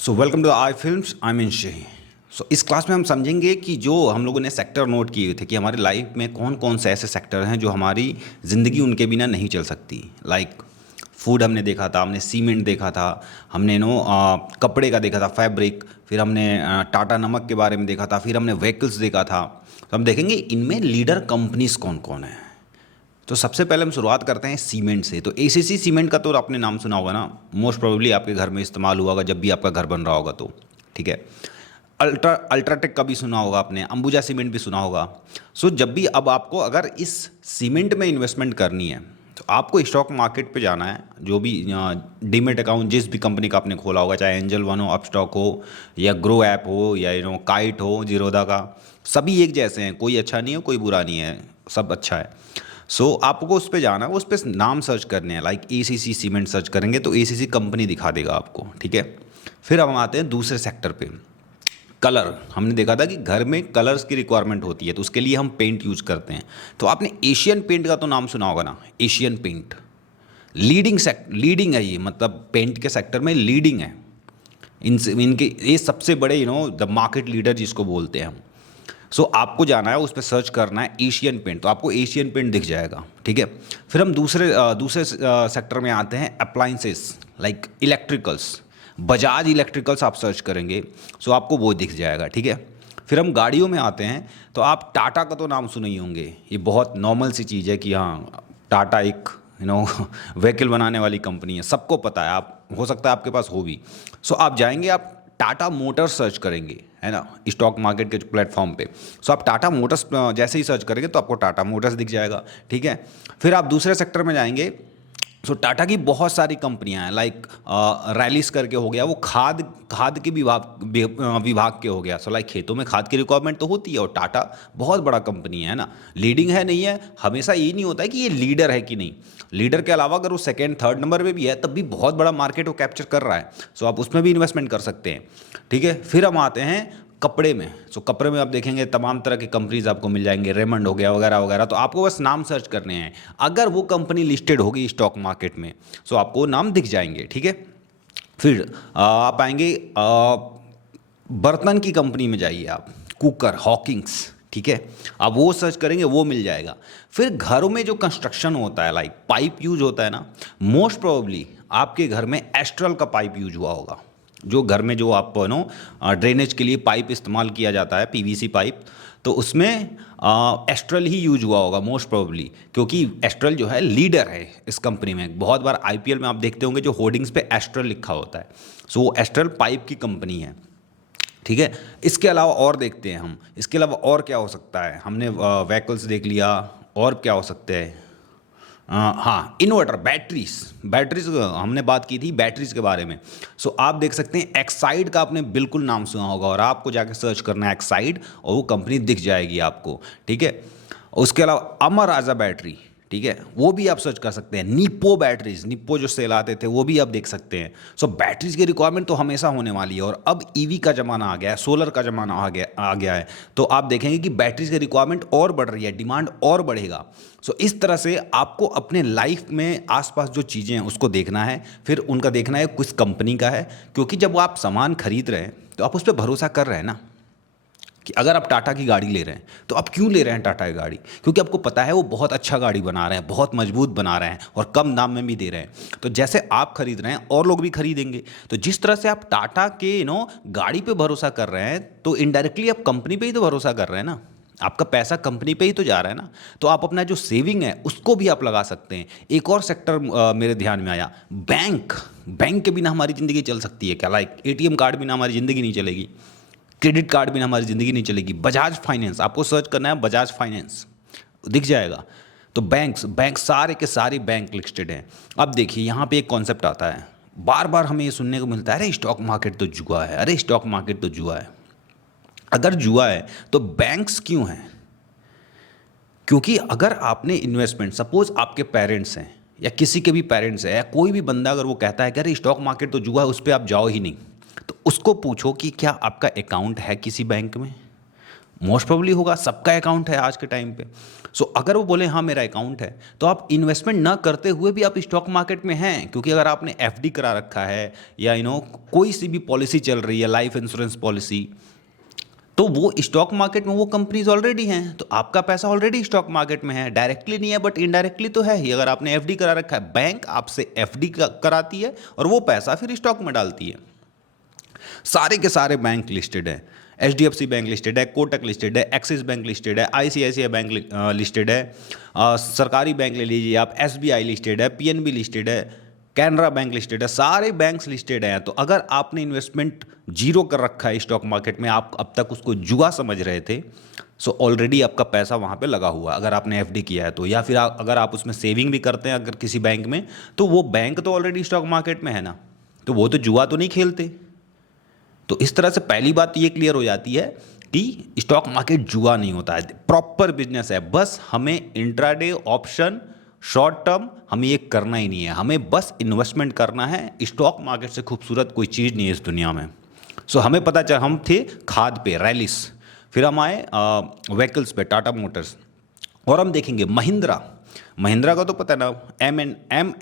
So welcome to I films. I mean Shahi. So इस class में हम समझेंगे कि जो हम लोगों ने सेक्टर नोट किए थे कि हमारी लाइफ में कौन कौन से ऐसे सेक्टर हैं जो हमारी ज़िंदगी उनके बिना नहीं चल सकती। लाइक फूड हमने देखा था, हमने सीमेंट देखा था, हमने कपड़े का देखा था, फैब्रिक, फिर हमने टाटा नमक के बारे में देखा था, फिर हमने व्हीकल्स देखा था। तो हम देखेंगे इनमें लीडर कंपनीज कौन कौन है। तो सबसे पहले हम शुरुआत करते हैं सीमेंट से। तो एसीसी सीमेंट का तो आपने नाम सुना होगा ना, मोस्ट प्रोबेबली आपके घर में इस्तेमाल हुआ होगा जब भी आपका घर बन रहा होगा तो। ठीक है। अल्ट्राटेक का भी सुना होगा आपने, अंबुजा सीमेंट भी सुना होगा। सो जब भी अब आपको अगर इस सीमेंट में इन्वेस्टमेंट करनी है तो आपको स्टॉक मार्केट पे जाना है। जो भी डीमेट अकाउंट जिस भी कंपनी का आपने खोला होगा, चाहे एंजल वन हो, अपस्टॉक हो, या ग्रो ऐप हो, या काइट हो, जीरोदा का, सभी एक जैसे हैं। कोई अच्छा नहीं है, कोई बुरा नहीं है, सब अच्छा है। आपको उस पर जाना है, उस पर नाम सर्च करने हैं। लाइक एसीसी सीमेंट सर्च करेंगे तो एसीसी कंपनी दिखा देगा आपको। ठीक है। फिर हम आते हैं दूसरे सेक्टर पे। कलर, हमने देखा था कि घर में कलर्स की रिक्वायरमेंट होती है तो उसके लिए हम पेंट यूज करते हैं। तो आपने एशियन पेंट का तो नाम सुना होगा ना। एशियन पेंट लीडिंग है ये, मतलब पेंट के सेक्टर में लीडिंग है। इनके ये सबसे बड़े द मार्केट लीडर जिसको बोलते हैं हम। आपको जाना है, उस पर सर्च करना है एशियन पेंट, तो आपको एशियन पेंट दिख जाएगा। ठीक है। फिर हम दूसरे सेक्टर में आते हैं, appliances like electricals. Bajaj electricals आप सर्च करेंगे आपको वो दिख जाएगा। ठीक है। फिर हम गाड़ियों में आते हैं तो आप टाटा का तो नाम सुने ही होंगे। ये बहुत नॉर्मल सी चीज़ है कि हाँ, टाटा एक व्हीकल बनाने वाली कंपनी है, सबको पता है। आप हो सकता है आपके पास हो भी। आप जाएंगे, आप टाटा मोटर्स सर्च करेंगे, है ना, स्टॉक मार्केट के प्लेटफॉर्म पे। आप टाटा मोटर्स जैसे ही सर्च करेंगे तो आपको टाटा मोटर्स दिख जाएगा। ठीक है। फिर आप दूसरे सेक्टर में जाएंगे। टाटा की बहुत सारी कंपनियां हैं, लाइक रैलिस करके हो गया, वो खाद के विभाग के हो गया। लाइक खेतों में खाद की रिक्वायरमेंट तो होती है, और टाटा बहुत बड़ा कंपनी है ना। लीडिंग है नहीं है, हमेशा ये नहीं होता है कि ये लीडर है कि नहीं। लीडर के अलावा अगर वो सेकेंड थर्ड नंबर पे भी है तब भी बहुत बड़ा मार्केट वो कैप्चर कर रहा है। आप उसमें भी इन्वेस्टमेंट कर सकते हैं। ठीक है। फिर हम आते हैं कपड़े में। कपड़े में आप देखेंगे तमाम तरह की कंपनीज आपको मिल जाएंगे, रेमंड हो गया वगैरह वगैरह। तो आपको बस नाम सर्च करने हैं। अगर वो कंपनी लिस्टेड होगी स्टॉक मार्केट में आपको नाम दिख जाएंगे। ठीक है। फिर आप आएंगे बर्तन की कंपनी में, जाइए आप, कुकर, हॉकिंग्स। ठीक है। आप वो सर्च करेंगे, वो मिल जाएगा। फिर घरों में जो कंस्ट्रक्शन होता है, लाइक पाइप यूज होता है ना, मोस्ट प्रोबेबली आपके घर में एस्ट्रल का पाइप यूज हुआ होगा। जो घर में जो आप ड्रेनेज के लिए पाइप इस्तेमाल किया जाता है, पीवीसी पाइप, तो उसमें एस्ट्रल ही यूज हुआ होगा मोस्ट प्रोबेबली, क्योंकि एस्ट्रल जो है लीडर है इस कंपनी में। बहुत बार आईपीएल में आप देखते होंगे जो होर्डिंग्स पे एस्ट्रल लिखा होता है। वो एस्ट्रल पाइप की कंपनी है। ठीक है। इसके अलावा और देखते हैं हम, इसके अलावा और क्या हो सकता है। हमने व्हीकल्स देख लिया, और क्या हो सकते हैं। हाँ, इन्वर्टर, बैटरीज हमने बात की थी बैटरीज के बारे में। आप देख सकते हैं एक्साइड का आपने बिल्कुल नाम सुना होगा, और आपको जाके सर्च करना है एक्साइड, और वो कंपनी दिख जाएगी आपको। ठीक है। उसके अलावा अमर राजा बैटरी, ठीक है, वो भी आप सर्च कर सकते हैं। निप्पो बैटरीज, निप्पो जो सेल आते थे वो भी आप देख सकते हैं। बैटरीज की रिक्वायरमेंट तो हमेशा होने वाली है, और अब ईवी का ज़माना आ गया है, सोलर का ज़माना आ गया है। तो आप देखेंगे कि बैटरीज की रिक्वायरमेंट और बढ़ रही है, डिमांड और बढ़ेगा। इस तरह से आपको अपने लाइफ में आसपास जो चीज़ें हैं उसको देखना है, फिर उनका देखना है किस कंपनी का है। क्योंकि जब आप सामान खरीद रहे हैं तो आप उस पर भरोसा कर रहे हैं ना, कि अगर आप टाटा की गाड़ी ले रहे हैं तो आप क्यों ले रहे हैं टाटा की गाड़ी, क्योंकि आपको पता है वो बहुत अच्छा गाड़ी बना रहे हैं, बहुत मजबूत बना रहे हैं, और कम दाम में भी दे रहे हैं। तो जैसे आप खरीद रहे हैं और लोग भी खरीदेंगे। तो जिस तरह से आप टाटा के गाड़ी पे भरोसा कर रहे हैं, तो इनडायरेक्टली आप कंपनी पे ही तो भरोसा कर रहे हैं ना। आपका पैसा कंपनी पे ही तो जा रहा है ना। तो आप अपना जो सेविंग है उसको भी आप लगा सकते हैं। एक और सेक्टर मेरे ध्यान में आया, बैंक के बिना हमारी ज़िंदगी चल सकती है क्या। लाइक एटीएम कार्ड बिना हमारी ज़िंदगी नहीं चलेगी, क्रेडिट कार्ड बिना हमारी ज़िंदगी नहीं चलेगी। बजाज फाइनेंस, आपको सर्च करना है बजाज फाइनेंस, दिख जाएगा। तो बैंक सारे के सारे बैंक लिस्टेड हैं। अब देखिए यहाँ पे एक कॉन्सेप्ट आता है, बार बार हमें ये सुनने को मिलता है, अरे स्टॉक मार्केट तो जुआ है, अरे स्टॉक मार्केट तो जुआ है। अगर जुआ है तो बैंक्स क्यों हैं। क्योंकि अगर आपने इन्वेस्टमेंट, सपोज आपके पेरेंट्स हैं या किसी के भी पेरेंट्स हैं, या कोई भी बंदा अगर वो कहता है कि अरे स्टॉक मार्केट तो जुआ है, उस पर आप जाओ ही नहीं, तो उसको पूछो कि क्या आपका अकाउंट है किसी बैंक में। मोस्ट प्रोबेबली होगा, सबका अकाउंट है आज के टाइम पे। सो अगर वो बोले हाँ मेरा अकाउंट है, तो आप इन्वेस्टमेंट ना करते हुए भी आप स्टॉक मार्केट में हैं, क्योंकि अगर आपने एफडी करा रखा है या कोई सी भी पॉलिसी चल रही है, लाइफ इंश्योरेंस पॉलिसी, तो वो स्टॉक मार्केट में वो कंपनीज ऑलरेडी हैं, तो आपका पैसा ऑलरेडी स्टॉक मार्केट में है। डायरेक्टली नहीं है बट इनडायरेक्टली तो है ही। अगर आपने एफडी करा रखा है, बैंक आपसे एफडी कराती है और वो पैसा फिर स्टॉक में डालती है। सारे के सारे बैंक लिस्टेड है, एचडीएफसी बैंक लिस्टेड है, कोटक लिस्टेड है, एक्सिस बैंक लिस्टेड है, आईसीआईसीआई बैंक लिस्टेड है, सरकारी बैंक ले लीजिए आप, एसबीआई लिस्टेड है, पीएनबी लिस्टेड है, कैनरा बैंक लिस्टेड है, सारे बैंक्स लिस्टेड हैं। तो अगर आपने इन्वेस्टमेंट जीरो कर रखा है स्टॉक मार्केट में, आप अब तक उसको जुआ समझ रहे थे, सो ऑलरेडी आपका पैसा वहाँ पे लगा हुआ, अगर आपने एफडी किया है तो, या फिर अगर आप उसमें सेविंग भी करते हैं अगर किसी बैंक में, तो वो बैंक तो ऑलरेडी स्टॉक मार्केट में है ना, तो वो तो जुआ तो नहीं खेलते। तो इस तरह से पहली बात ये क्लियर हो जाती है कि स्टॉक मार्केट जुआ नहीं होता है, प्रॉपर बिजनेस है। बस हमें इंट्राडे ऑप्शन शॉर्ट टर्म हमें ये करना ही नहीं है, हमें बस इन्वेस्टमेंट करना है। स्टॉक मार्केट से खूबसूरत कोई चीज़ नहीं है इस दुनिया में। सो हमें पता चला, हम थे खाद पे, रैलिस, फिर हम आए व्हीकल्स पे, टाटा मोटर्स, और हम देखेंगे महिंद्रा का तो पता है ना,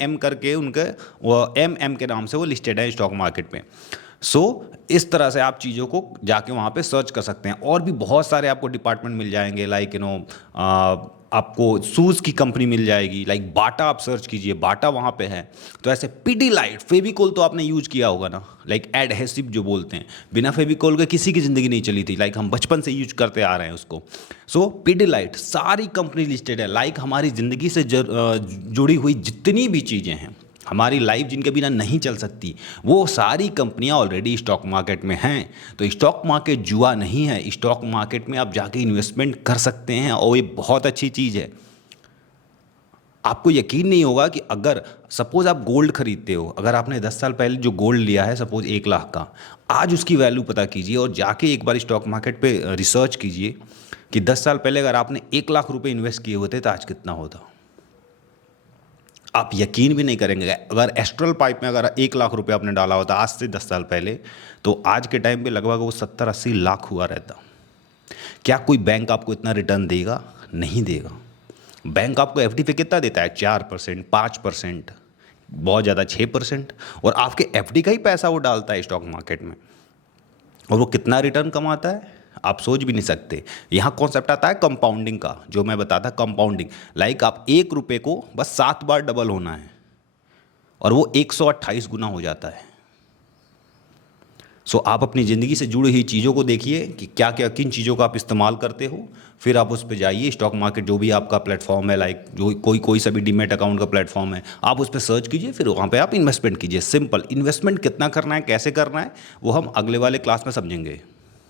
एम करके उनके वो एम के नाम से वो लिस्टेड है स्टॉक मार्केट में। सो इस तरह से आप चीज़ों को जाके वहाँ पे सर्च कर सकते हैं। और भी बहुत सारे आपको डिपार्टमेंट मिल जाएंगे, लाइक आपको शूज़ की कंपनी मिल जाएगी, लाइक बाटा आप सर्च कीजिए, बाटा वहाँ पे है। तो ऐसे पिडीलाइट, फेविकोल तो आपने यूज किया होगा ना, लाइक एडहेसिव जो बोलते हैं, बिना फेविकोल के किसी की ज़िंदगी नहीं चली थी, लाइक हम बचपन से यूज करते आ रहे हैं उसको। सो पिडीलाइट, सारी कंपनी लिस्टेड है। लाइक हमारी ज़िंदगी से जुड़ी हुई जितनी भी चीज़ें हैं, हमारी लाइफ जिनके बिना नहीं चल सकती, वो सारी कंपनियां ऑलरेडी स्टॉक मार्केट में हैं। तो स्टॉक मार्केट जुआ नहीं है, स्टॉक मार्केट में आप जाके इन्वेस्टमेंट कर सकते हैं और ये बहुत अच्छी चीज़ है। आपको यकीन नहीं होगा कि अगर सपोज़ आप गोल्ड खरीदते हो, अगर आपने 10 साल पहले जो गोल्ड लिया है सपोज़ 1 लाख का, आज उसकी वैल्यू पता कीजिए और जाके एक बार स्टॉक मार्केट पे रिसर्च कीजिए कि 10 साल पहले अगर आपने 1 लाख रुपए इन्वेस्ट किए होते तो आज कितना होता। आप यकीन भी नहीं करेंगे। अगर एस्ट्रल पाइप में अगर 1 लाख रुपए आपने डाला होता आज से 10 साल पहले, तो आज के टाइम पे लगभग वो 70-80 लाख हुआ रहता। क्या कोई बैंक आपको इतना रिटर्न देगा? नहीं देगा। बैंक आपको एफडी पे कितना देता है? 4%, 5%, बहुत ज़्यादा 6%, और आपके एफडी का ही पैसा वो डालता है स्टॉक मार्केट में, और वो कितना रिटर्न कमाता है आप सोच भी नहीं सकते। यहाँ कॉन्सेप्ट आता है कंपाउंडिंग का, जो मैं बताता कंपाउंडिंग, लाइक आप 1 रुपये को बस 7 बार डबल होना है और वो 128 गुना हो जाता है। सो आप अपनी ज़िंदगी से जुड़ी हुई चीज़ों को देखिए कि क्या क्या किन चीज़ों का आप इस्तेमाल करते हो, फिर आप उस पर जाइए। स्टॉक मार्केट जो भी आपका प्लेटफॉर्म है, लाइक जो कोई सा भी डीमैट अकाउंट का प्लेटफॉर्म है, आप उस पर सर्च कीजिए, फिर वहाँ पे आप इन्वेस्टमेंट कीजिए। सिंपल। इन्वेस्टमेंट कितना करना है, कैसे करना है, वो हम अगले वाले क्लास में समझेंगे।